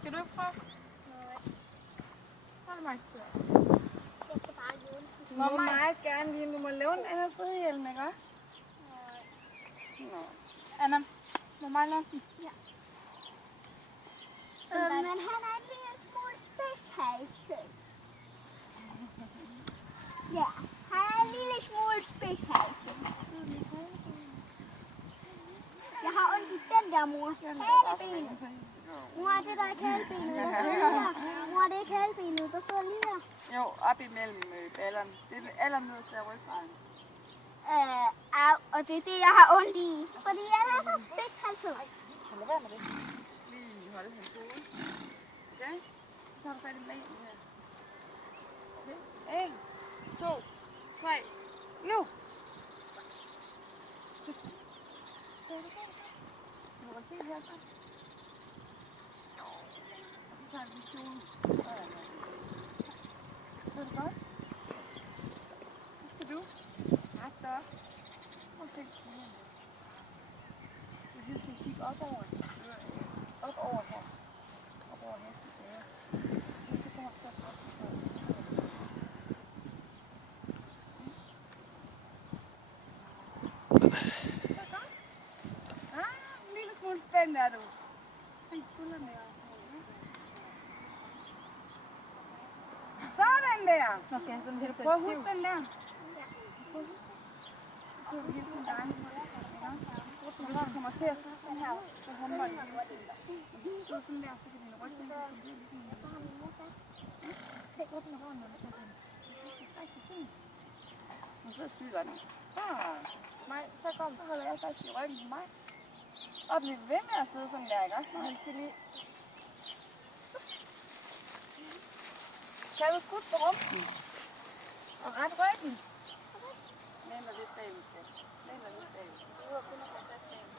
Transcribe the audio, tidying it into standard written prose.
Skal du ikke prøve? Nej. Hold mig. Jeg skal bare hjælpe. Du må meget gerne lige. Du må lave en anden fridhjelm, ikke også? Nej. Nå. Anna, må mig lave den? Ja. Men han er en lille smule spidshalset. Ja, han er en lille smule spidshalset. Jeg har ondt i den der, mor. Halebenet. Mor, det der ikke halebenet, der sidder lige her. Mor, det er ikke halebenet, der sidder lige her. Jo, op imellem ballerne. Det er det allernederste af ryggraden. Au, og det er det, jeg har ondt i. Fordi jeg er så spidshalset. Kan du være med det? Lige holde hans hoved. Okay? Så tager du fat i lægen her. Okay? 1, 2, 3. Nu! Nu var det her. Så tager vi kjolen. Så er det godt. Så skal du ret dig op. Prøv at se skolen. Så skal du hele tiden kigge op over op over her. Op over hestens øre. Så kommer du til at slå. En lille smule spændt er du. Se skuldrene der. Sådan der. Nå skal jeg sådan helt Prøv at huske den der. Prøv at huske den. Så sidder du hele tiden der. Hvis du kommer til at sidde sådan her, så humper den hele tiden. Hvis du sidder sådan der, så kan din ryg fungere ligesom en åbne hånden, og så kan den rigtig fint. Og så skide godt. Nej, så holder jeg fast i ryggen på mig. Og bliver ved med at sidde sådan der, ikke også? Kan du skudt på rumpen? Og ret ryggen. Lænder lidt bagud, skat. Lænder lidt bagud. Du behøver kun at tage fast bagud.